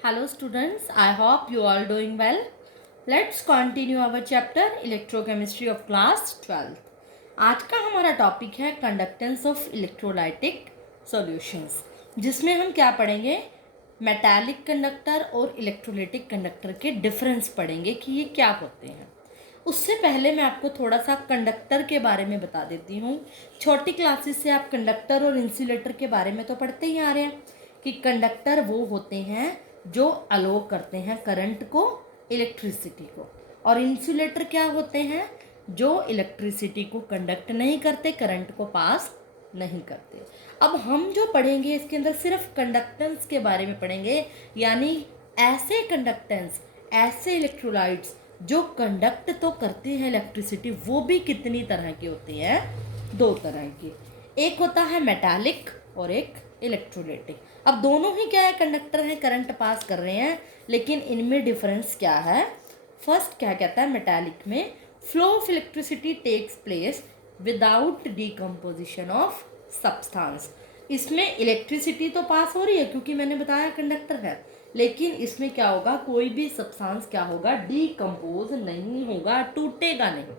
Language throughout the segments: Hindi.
Hello students, I hope you all doing well. Let's continue our chapter electrochemistry of class 12th. आज का हमारा टॉपिक है कंडक्टेंस ऑफ इलेक्ट्रोलाइटिक सॉल्यूशंस, जिसमें हम क्या पढ़ेंगे, मेटालिक कंडक्टर और इलेक्ट्रोलाइटिक कंडक्टर के डिफरेंस पढ़ेंगे कि ये क्या होते हैं। उससे पहले मैं आपको थोड़ा सा कंडक्टर के बारे में बता देती हूँ। छोटी क्लासेस से आप कंडक्टर और इंसुलेटर के बारे में तो पढ़ते ही आ रहे हैं कि कंडक्टर वो होते हैं जो अलो करते हैं करंट को, इलेक्ट्रिसिटी को, और इंसुलेटर क्या होते हैं जो इलेक्ट्रिसिटी को कंडक्ट नहीं करते, करंट को पास नहीं करते। अब हम जो पढ़ेंगे इसके अंदर सिर्फ कंडक्टेंस के बारे में पढ़ेंगे, यानी ऐसे कंडक्टेंस, ऐसे इलेक्ट्रोलाइट्स जो कंडक्ट तो करते हैं इलेक्ट्रिसिटी, वो भी कितनी तरह की होती है, दो तरह की। एक होता है मेटालिक और एक इलेक्ट्रोलाइटिक। अब दोनों ही क्या है, कंडक्टर हैं, करंट पास कर रहे हैं, लेकिन इनमें डिफरेंस क्या है। फर्स्ट क्या कहता है, मेटालिक में flow of electricity takes place without decomposition of substance. इसमें इलेक्ट्रिसिटी तो पास हो रही है क्योंकि मैंने बताया कंडक्टर है, लेकिन इसमें क्या होगा, कोई भी सब्सटेंस क्या होगा, डिकम्पोज नहीं होगा, टूटेगा नहीं।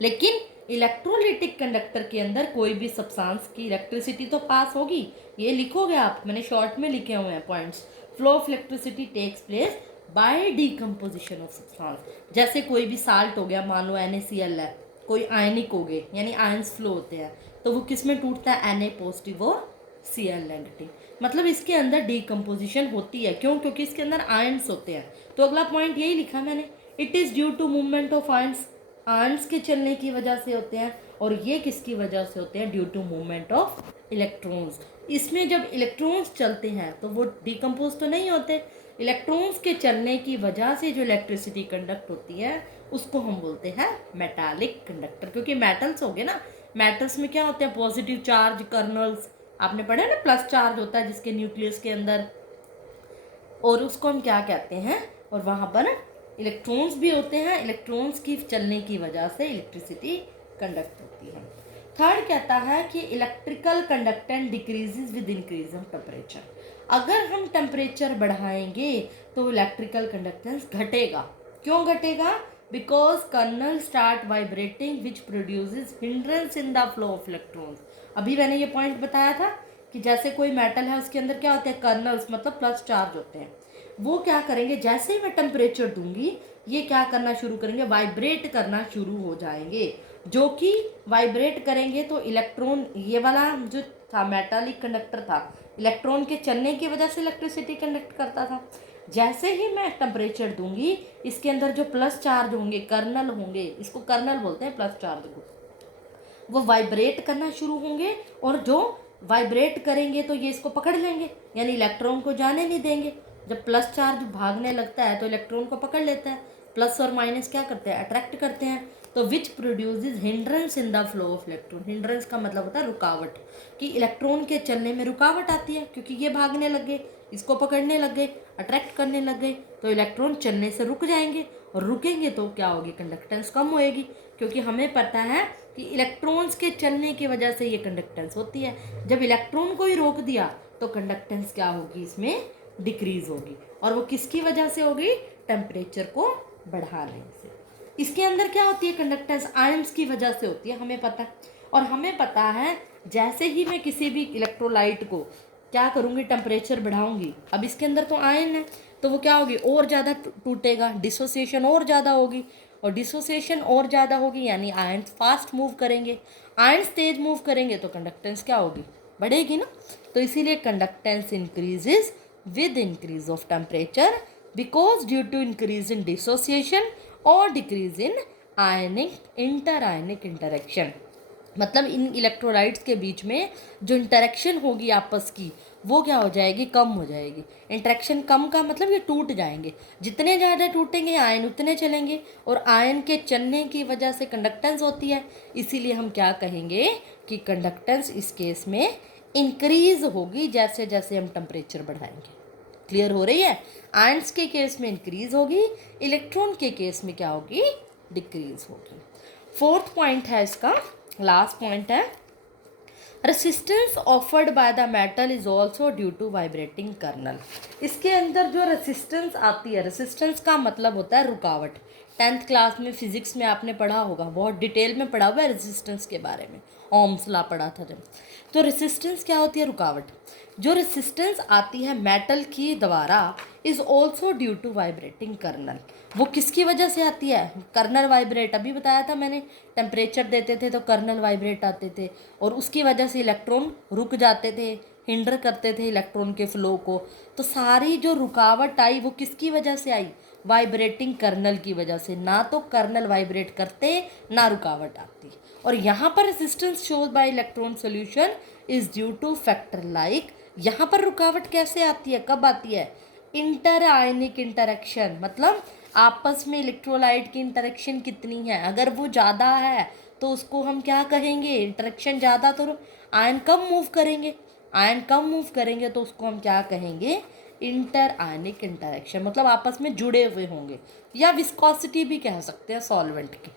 लेकिन इलेक्ट्रोलाइटिक कंडक्टर के अंदर कोई भी सब्सटेंस की इलेक्ट्रिसिटी तो पास होगी। ये लिखोगे आप, मैंने शॉर्ट में लिखे हुए हैं points. Flow of electricity takes place by decomposition of substance. जैसे कोई भी साल्ट हो गया, मान लो NaCl है, कोई आयनिक हो गए, यानी आयंस फ्लो होते हैं, तो वो किस में टूटता है, Na पॉजिटिव और Cl नेगेटिव। मतलब इसके अंदर डिकम्पोजिशन होती है। क्यों? क्योंकि इसके अंदर आयंस होते हैं। तो अगला पॉइंट यही लिखा मैंने, it is due to movement of ions. Ions के चलने की वजह से होते हैं, और ये किसकी वजह से होते हैं, due to movement of electrons. इसमें जब इलेक्ट्रॉन्स चलते हैं तो वो डिकम्पोज तो नहीं होते। इलेक्ट्रॉन्स के चलने की वजह से जो इलेक्ट्रिसिटी कंडक्ट होती है उसको हम बोलते हैं मेटालिक कंडक्टर। क्योंकि मेटल्स हो गए ना, मेटल्स में क्या होते हैं, पॉजिटिव चार्ज, कर्नल्स, आपने पढ़ा ना, प्लस चार्ज होता है जिसके न्यूक्लियस के अंदर, और उसको हम क्या कहते हैं, और वहाँ पर इलेक्ट्रॉन्स भी होते हैं। इलेक्ट्रॉन्स की चलने की वजह से इलेक्ट्रिसिटी कंडक्ट होती है। थर्ड कहता है कि electrical conductance decreases with increase of temperature. अगर हम टेम्परेचर बढ़ाएंगे तो इलेक्ट्रिकल कंडक्टेंस घटेगा। क्यों घटेगा? Because kernel start vibrating which produces hindrance in the flow of electrons. अभी मैंने ये पॉइंट बताया था कि जैसे कोई मेटल है उसके अंदर क्या होते हैं, कर्नल्स, मतलब प्लस चार्ज होते हैं। वो क्या करेंगे, जैसे ही मैं टेम्परेचर दूंगी ये क्या करना शुरू करेंगे, वाइब्रेट करना शुरू हो जाएंगे। जो कि वाइब्रेट करेंगे तो इलेक्ट्रॉन, ये वाला जो था मेटालिक कंडक्टर था, इलेक्ट्रॉन के चलने की वजह से इलेक्ट्रिसिटी कंडक्ट करता था। जैसे ही मैं टेम्परेचर दूंगी, इसके अंदर जो प्लस चार्ज होंगे, कर्नल होंगे, इसको कर्नल बोलते हैं प्लस चार्ज को, वो वाइब्रेट करना शुरू होंगे, और जो वाइब्रेट करेंगे तो ये इसको पकड़ लेंगे, यानी इलेक्ट्रॉन को जाने नहीं देंगे। जब प्लस चार्ज भागने लगता है तो इलेक्ट्रॉन को पकड़ लेता है। प्लस और माइनस क्या करते हैं, अट्रैक्ट करते हैं। तो विच produces hindrance in the flow of electron. Hindrance का मतलब होता है रुकावट, कि इलेक्ट्रॉन के चलने में रुकावट आती है, क्योंकि ये भागने लग गए, इसको पकड़ने लग गए, अट्रैक्ट करने लग गए, तो इलेक्ट्रॉन चलने से रुक जाएंगे, और रुकेंगे तो क्या होगी, कंडक्टेंस कम होएगी। क्योंकि हमें पता है कि इलेक्ट्रॉन्स के चलने की वजह से ये कंडक्टेंस होती है। जब इलेक्ट्रॉन को ही रोक दिया तो कंडक्टेंस क्या होगी, इसमें डिक्रीज होगी। और वो किसकी वजह से होगी, टेम्परेचर को बढ़ाने से। इसके अंदर क्या होती है, कंडक्टेंस आयंस की वजह से होती है, हमें पता है। और हमें पता है जैसे ही मैं किसी भी इलेक्ट्रोलाइट को क्या करूँगी, टेम्परेचर बढ़ाऊंगी, अब इसके अंदर तो आयन है, तो वो क्या होगी, और ज़्यादा टूटेगा, डिसोसिएशन और ज़्यादा होगी, और डिसोसिएशन और ज़्यादा होगी, यानी आयंस फास्ट मूव करेंगे। आयंस तेज मूव करेंगे तो कंडक्टेंस क्या होगी, बढ़ेगी ना। तो इसीलिए conductance increases with increase of temperature because due to increase in dissociation और decrease in ionic interionic interaction। मतलब इन इलेक्ट्रोलाइट्स के बीच में जो इंटरेक्शन होगी आपस की, वो क्या हो जाएगी, कम हो जाएगी। इंटरेक्शन कम का मतलब ये टूट जाएंगे, जितने ज़्यादा टूटेंगे आयन उतने चलेंगे, और आयन के चलने की वजह से कंडक्टेंस होती है। इसीलिए हम क्या कहेंगे कि कंडक्टेंस इस केस में इंक्रीज होगी जैसे जैसे हम टेम्परेचर बढ़ाएंगे। क्लियर हो रही है? आयंस के केस में इंक्रीज होगी, इलेक्ट्रॉन के केस में क्या होगी, डिक्रीज होगी। फोर्थ पॉइंट है इसका, लास्ट पॉइंट है, resistance offered by the metal is also due to vibrating kernel. इसके अंदर जो रेसिस्टेंस आती है, रेसिस्टेंस का मतलब होता है रुकावट। 10th क्लास में फिजिक्स में आपने पढ़ा होगा, बहुत डिटेल में पढ़ा हुआ है रेसिस्टेंस के बारे में, ओम्स लॉ पढ़ा था जब। तो रेसिस्टेंस क्या होती है? रुकावट। जो रेसिस्टेंस आती है मेटल की द्वारा is also due to vibrating kernel. वो किसकी वजह से आती है? कर्नल वाइब्रेट, अभी बताया था मैंने, टेम्परेचर देते थे तो कर्नल वाइब्रेट आते थे और उसकी वजह से इलेक्ट्रॉन रुक जाते थे, हिंडर करते थे इलेक्ट्रॉन के फ्लो को। तो सारी जो रुकावट आई वो किसकी वजह से आई? वाइब्रेटिंग कर्नल की वजह से। ना तो कर्नल वाइब्रेट करते ना रुकावट आती। और यहाँ पर resistance shows by electron solution is due two factor like. यहाँ पर रुकावट कैसे आती है, कब आती है? इंटर आयनिक इंटरेक्शन, मतलब आपस में इलेक्ट्रोलाइट की इंटरेक्शन कितनी है। अगर वो ज़्यादा है तो उसको हम क्या कहेंगे? इंटरेक्शन ज़्यादा तो आयन कम मूव करेंगे, आयन कम मूव करेंगे तो उसको हम क्या कहेंगे? इंटर आयनिक इंटरेक्शन, मतलब आपस में जुड़े हुए होंगे, या विस्कोसिटी भी कह सकते हैं सॉल्वेंट की।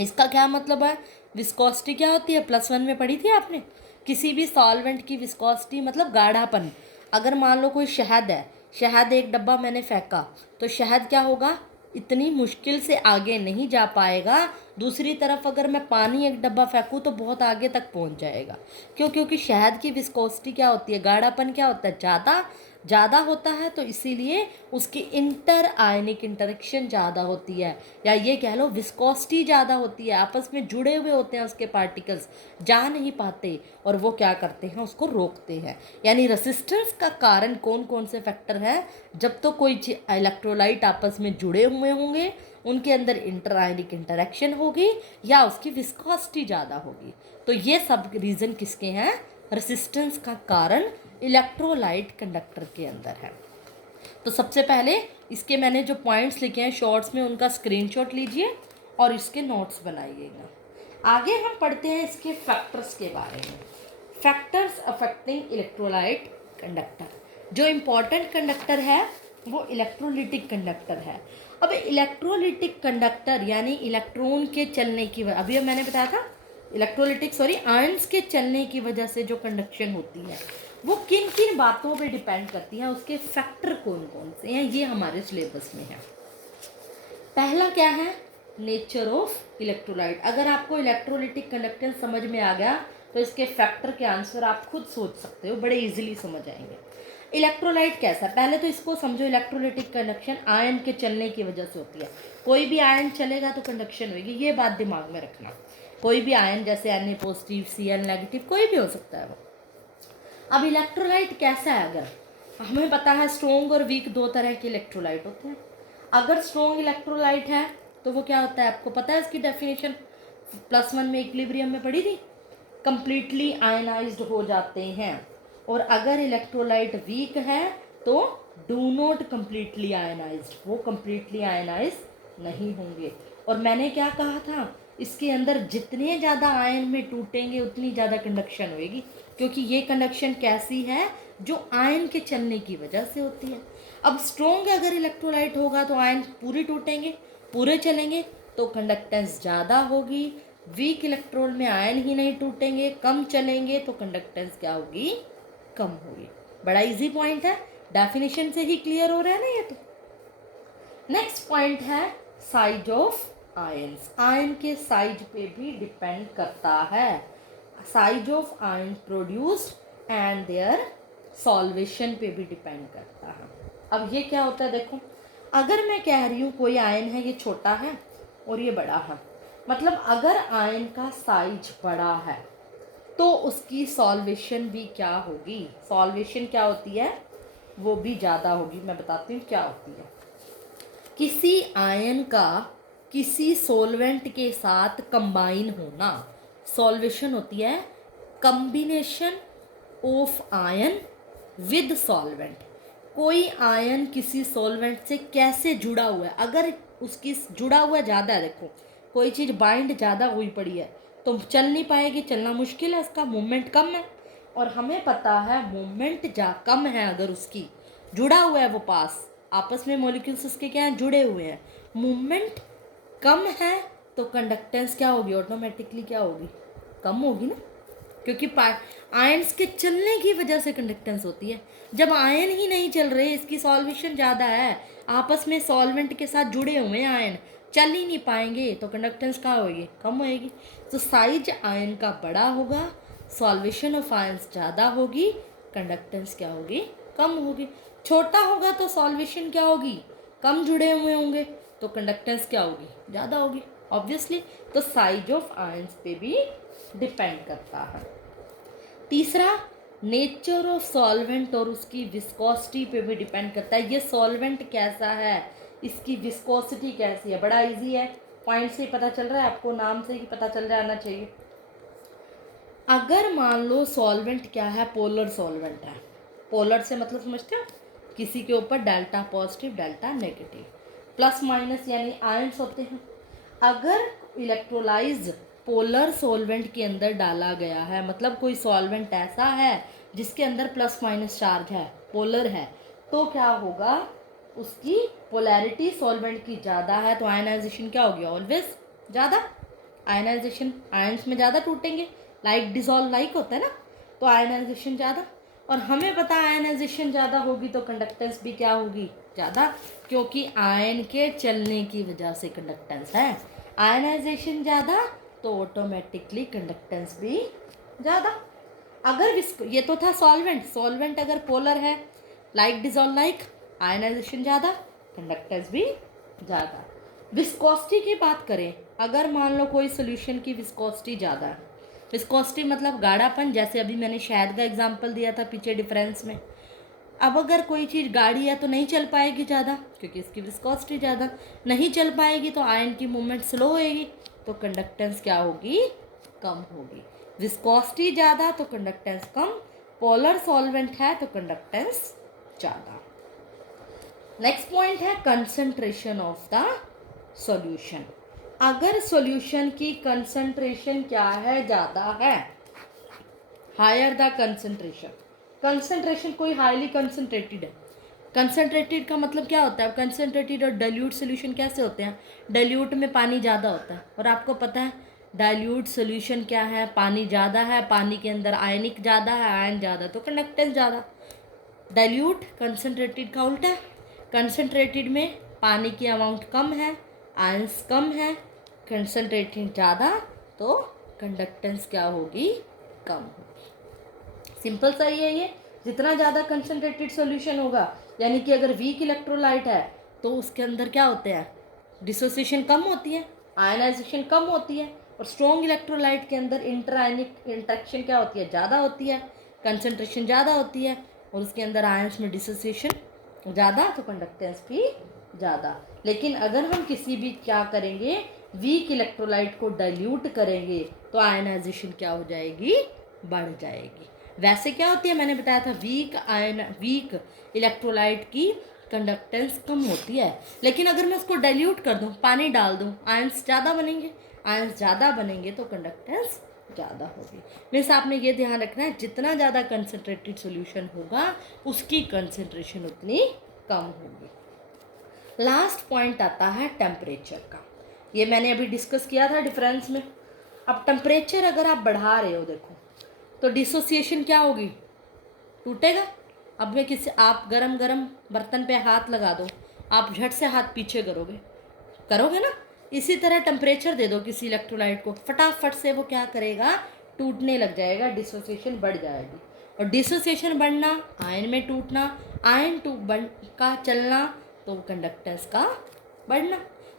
इसका क्या मतलब है? विस्कोसिटी क्या होती है? +1 में पढ़ी थी आपने। किसी भी सॉल्वेंट की विस्कोसिटी मतलब गाढ़ापन। अगर मान लो कोई शहद है, शहद एक डब्बा मैंने फेंका तो शहद क्या होगा? इतनी मुश्किल से आगे नहीं जा पाएगा। दूसरी तरफ अगर मैं पानी एक डब्बा फेंकूँ तो बहुत आगे तक पहुंच जाएगा। क्यों? क्योंकि शहद की विस्कोसिटी क्या होती है? गाढ़ापन क्या होता है? ज़्यादा ज़्यादा होता है, तो इसीलिए उसकी इंटर आयनिक इंटरेक्शन ज़्यादा होती है, या ये कह लो विस्कोसिटी ज़्यादा होती है। आपस में जुड़े हुए होते हैं उसके पार्टिकल्स, जा नहीं पाते और वो क्या करते हैं? उसको रोकते हैं। यानी रेसिस्टेंस का कारण कौन कौन से फैक्टर हैं? जब तो कोई इलेक्ट्रोलाइट आपस में जुड़े हुए होंगे, उनके अंदर इंटर आयनिक इंटरेक्शन होगी, या उसकी विस्कोसिटी ज़्यादा होगी। तो ये सब रीज़न किसके हैं? रेसिस्टेंस का कारण इलेक्ट्रोलाइट कंडक्टर के अंदर है। तो सबसे पहले इसके मैंने जो पॉइंट्स लिखे हैं शॉर्ट्स में, उनका स्क्रीनशॉट लीजिए और इसके नोट्स बनाइएगा। आगे हम पढ़ते हैं इसके फैक्टर्स के बारे में। Factors affecting electrolyte conductor. जो इम्पॉर्टेंट कंडक्टर है वो इलेक्ट्रोलिटिक कंडक्टर है। अब इलेक्ट्रोलिटिक कंडक्टर यानी इलेक्ट्रॉन के चलने की अभी मैंने बताया था आयंस के चलने की वजह से जो कंडक्शन होती है वो किन किन बातों पे डिपेंड करती है, उसके फैक्टर कौन कौन से हैं, ये हमारे सिलेबस में है। पहला क्या है? Nature of electrolyte. अगर आपको इलेक्ट्रोलिटिक कंडक्टेंस समझ में आ गया तो इसके फैक्टर के आंसर आप खुद सोच सकते हो, बड़े इजीली समझ आएंगे। इलेक्ट्रोलाइट कैसा? पहले तो इसको समझो, इलेक्ट्रोलिटिक कंडक्शन आयन के चलने की वजह से होती है। कोई भी आयन चलेगा तो कंडक्शन होगी, ये बात दिमाग में रखना। कोई भी आयन, जैसे Na पॉजिटिव, Cl नेगेटिव, कोई भी हो सकता है वो। अब इलेक्ट्रोलाइट कैसा है? अगर हमें पता है स्ट्रॉन्ग और वीक दो तरह के इलेक्ट्रोलाइट होते हैं। अगर स्ट्रॉन्ग इलेक्ट्रोलाइट है तो वो क्या होता है? आपको पता है इसकी डेफिनेशन, +1 में इक्विलिब्रियम में पढ़ी थी, कंप्लीटली आयनाइज्ड हो जाते हैं। और अगर इलेक्ट्रोलाइट वीक है तो डू नॉट कंप्लीटली आयनाइज्ड, वो कंप्लीटली आयनाइज नहीं होंगे। और मैंने क्या कहा था? इसके अंदर जितने ज़्यादा आयन में टूटेंगे उतनी ज़्यादा कंडक्शन होगी, क्योंकि ये कंडक्शन कैसी है? जो आयन के चलने की वजह से होती है। अब स्ट्रॉन्ग अगर इलेक्ट्रोलाइट होगा तो आयन पूरे टूटेंगे, पूरे चलेंगे तो कंडक्टेंस ज़्यादा होगी। वीक इलेक्ट्रोड में आयन ही नहीं टूटेंगे, कम चलेंगे तो कंडक्टेंस क्या होगी? कम होगी। बड़ा इजी पॉइंट है, डेफिनेशन से ही क्लियर हो रहा है ना ये तो। नेक्स्ट पॉइंट है साइज ऑफ आयंस। आयन के साइज पे भी डिपेंड करता है। Size of ion produced and their solvation पे भी डिपेंड करता है। अब ये क्या होता है? देखो, अगर मैं कह रही हूँ कोई आयन है, ये छोटा है और ये बड़ा है, मतलब अगर आयन का साइज बड़ा है तो उसकी सॉल्वेशन भी क्या होगी? सॉल्वेशन क्या होती है? वो भी ज़्यादा होगी। मैं बताती हूँ क्या होती है। किसी आयन का किसी सॉल्वेंट के साथ कंबाइन होना, सॉल्वेशन होती है combination of ion with solvent. कोई आयन किसी सॉल्वेंट से कैसे जुड़ा हुआ है? अगर उसकी जुड़ा हुआ ज़्यादा है, देखो कोई चीज़ बाइंड ज़्यादा हुई पड़ी है तो चल नहीं पाएगी, चलना मुश्किल है, उसका मूवमेंट कम है। और हमें पता है मूवमेंट कम है, अगर उसकी जुड़ा हुआ है वो पास, आपस में मॉलिक्यूल्स उसके क्या हैं? जुड़े हुए हैं। मूवमेंट कम है तो कंडक्टेंस क्या होगी? ऑटोमेटिकली क्या होगी? कम होगी ना। क्योंकि आयन्स के चलने की वजह से कंडक्टेंस होती है। जब आयन ही नहीं चल रहे, इसकी सॉल्वेशन ज़्यादा है, आपस में सॉल्वेंट के साथ जुड़े हुए हैं आयन, चल ही नहीं पाएंगे, तो कंडक्टेंस क्या होगी? कम होएगी। तो साइज आयन का बड़ा होगा, सॉल्वेशन ऑफ आयन्स ज़्यादा होगी, कंडक्टेंस क्या होगी? कम होगी। छोटा होगा तो सॉल्वेशन क्या होगी? कम जुड़े हुए होंगे, तो कंडक्टेंस क्या होगी? ज़्यादा होगी ऑब्वियसली। तो साइज ऑफ आयन्स पे भी डिपेंड करता है। तीसरा, नेचर ऑफ सॉल्वेंट और उसकी विस्कोसिटी पे भी डिपेंड करता है। ये सॉल्वेंट कैसा है, इसकी विस्कोसिटी कैसी है। बड़ा इजी है, पॉइंट से ही पता चल रहा है आपको, नाम से ही पता चल जाना चाहिए। अगर मान लो सॉल्वेंट क्या है, पोलर सॉल्वेंट है। पोलर से मतलब समझते हो, किसी के ऊपर delta positive delta negative, plus minus यानी आयंस होते हैं। अगर इलेक्ट्रोलाइज पोलर सॉल्वेंट के अंदर डाला गया है, मतलब कोई सॉल्वेंट ऐसा है जिसके अंदर प्लस माइनस चार्ज है, पोलर है, तो क्या होगा? उसकी पोलैरिटी सॉल्वेंट की ज़्यादा है, तो आयनाइजेशन क्या होगी? ऑलवेज ज़्यादा। आयनाइजेशन, आयंस में ज़्यादा टूटेंगे, लाइक डिसॉल्व लाइक होता है ना, तो आयनाइजेशन ज़्यादा। और हमें पता है आयनाइजेशन ज़्यादा होगी तो कंडक्टेंस भी क्या होगी? ज़्यादा, क्योंकि आयन के चलने की वजह से कंडक्टेंस है। आयनाइजेशन ज़्यादा तो ऑटोमेटिकली कंडक्टेंस भी ज़्यादा। अगर ये तो था सॉल्वेंट, सॉल्वेंट अगर पोलर है, लाइक डिसॉल्व लाइक, आयनाइजेशन ज़्यादा, कंडक्टेंस भी ज़्यादा। विस्कोसिटी की बात करें, अगर मान लो कोई सोल्यूशन की विस्कोसिटी ज़्यादा है, विस्कोसिटी मतलब गाढ़ापन, जैसे अभी मैंने शहद का एग्जांपल दिया था पीछे डिफरेंस में। अब अगर कोई चीज़ गाढ़ी है तो नहीं चल पाएगी ज़्यादा, क्योंकि इसकी विस्कोसिटी ज़्यादा। नहीं चल पाएगी तो आयन की मूवमेंट स्लो होएगी, तो कंडक्टेंस क्या होगी? कम होगी। विस्कोसिटी ज़्यादा तो कंडक्टेंस कम, पोलर सॉल्वेंट है तो कंडक्टेंस ज़्यादा। नेक्स्ट पॉइंट है कंसंट्रेशन ऑफ द सॉल्यूशन। अगर सॉल्यूशन की कंसंट्रेशन क्या है? ज़्यादा है, हायर द कंसंट्रेशन। कंसंट्रेशन कोई हाईली कंसंट्रेटेड है। कंसंट्रेटेड का मतलब क्या होता है? कंसंट्रेटेड और डाइल्यूट सोल्यूशन कैसे होते हैं? डाइल्यूट में पानी ज़्यादा होता है, और आपको पता है डाइल्यूट सोल्यूशन क्या है? पानी ज़्यादा है, पानी के अंदर आयनिक ज़्यादा है, आयन ज़्यादा, तो कंडक्टेंस ज़्यादा। डाइल्यूट कंसंट्रेटेड का उल्टा है। कंसंट्रेटेड में पानी की अमाउंट कम है, आयंस कम है, कंसंट्रेटेड ज़्यादा, तो कंडक्टेंस क्या होगी? कम होगी। सिंपल सा ही है ये। जितना ज़्यादा कंसंट्रेटेड सॉल्यूशन होगा, यानी कि अगर वीक इलेक्ट्रोलाइट है तो उसके अंदर क्या होते हैं? डिसोसिएशन कम होती है, आयनाइजेशन कम होती है। और स्ट्रॉन्ग इलेक्ट्रोलाइट के अंदर इंटर आयनिक इंटरेक्शन क्या होती है? ज़्यादा होती है, कंसंट्रेशन ज़्यादा होती है, और उसके अंदर आयंस में डिसोसिएशन ज़्यादा, तो कंडक्टेंस भी ज़्यादा। लेकिन अगर हम किसी भी क्या करेंगे, वीक इलेक्ट्रोलाइट को डाइल्यूट करेंगे, तो आयनाइजेशन क्या हो जाएगी? बढ़ जाएगी। वैसे क्या होती है, मैंने बताया था, वीक इलेक्ट्रोलाइट की कंडक्टेंस कम होती है। लेकिन अगर मैं उसको डाइल्यूट कर दूं, पानी डाल दूं, आयंस ज़्यादा बनेंगे, आयंस ज़्यादा बनेंगे तो कंडक्टेंस ज़्यादा होगी। मीन्स आपने ये ध्यान रखना है, जितना ज़्यादा कंसनट्रेटेड सॉल्यूशन होगा उसकी कंसंट्रेशन उतनी कम होगी। लास्ट पॉइंट आता है टेम्परेचर का। ये मैंने अभी डिस्कस किया था डिफरेंस में। अब टेम्परेचर अगर आप बढ़ा रहे हो, देखो, तो डिसोसिएशन क्या होगी? टूटेगा। अब मैं आप गरम गरम बर्तन पे हाथ लगा दो, आप झट से हाथ पीछे करोगे ना। इसी तरह टेम्परेचर दे दो किसी इलेक्ट्रोलाइट को, फटाफट से वो क्या करेगा? टूटने लग जाएगा, डिसोसिएशन बढ़ जाएगी। और डिसोसिएशन बढ़ना, आयन में टूटना, आयन का चलना, तो कंडक्टेंस का बढ़ना।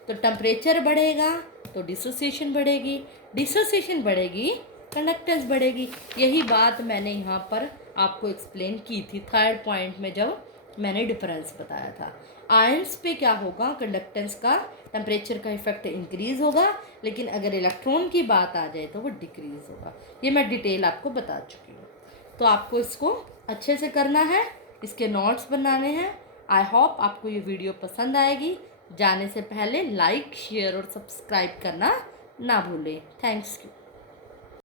तो टेम्परेचर बढ़ेगा तो डिसोसिएशन बढ़ेगी, डिसोसिएशन बढ़ेगी, कंडक्टेंस बढ़ेगी। यही बात मैंने यहाँ पर आपको एक्सप्लेन की थी थर्ड पॉइंट में, जब मैंने डिफरेंस बताया था। आयंस पे क्या होगा? कंडक्टेंस का, टेम्परेचर का इफेक्ट इंक्रीज होगा, लेकिन अगर इलेक्ट्रॉन की बात आ जाए तो वो डिक्रीज होगा। ये मैं डिटेल आपको बता चुकी हूँ। तो आपको इसको अच्छे से करना है, इसके नोट्स बनाने हैं। आई होप आपको ये वीडियो पसंद आएगी। जाने से पहले लाइक, शेयर और सब्सक्राइब करना ना भूलें। Thanks you.